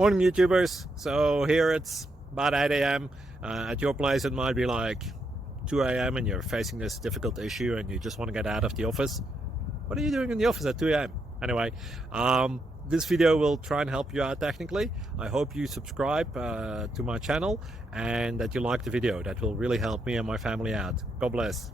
Morning YouTubers. So here it's about 8 a.m. At your place it might be like 2 a.m. and you're facing this difficult issue and you just want to get out of the office. What are you doing in the office at 2 a.m.? Anyway, this video will try and help you out technically. I hope you subscribe to my channel and that you like the video. That will really help me and my family out. God bless.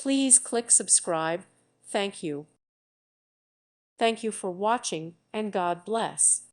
Please click subscribe. Thank you. Thank you for watching, and God bless.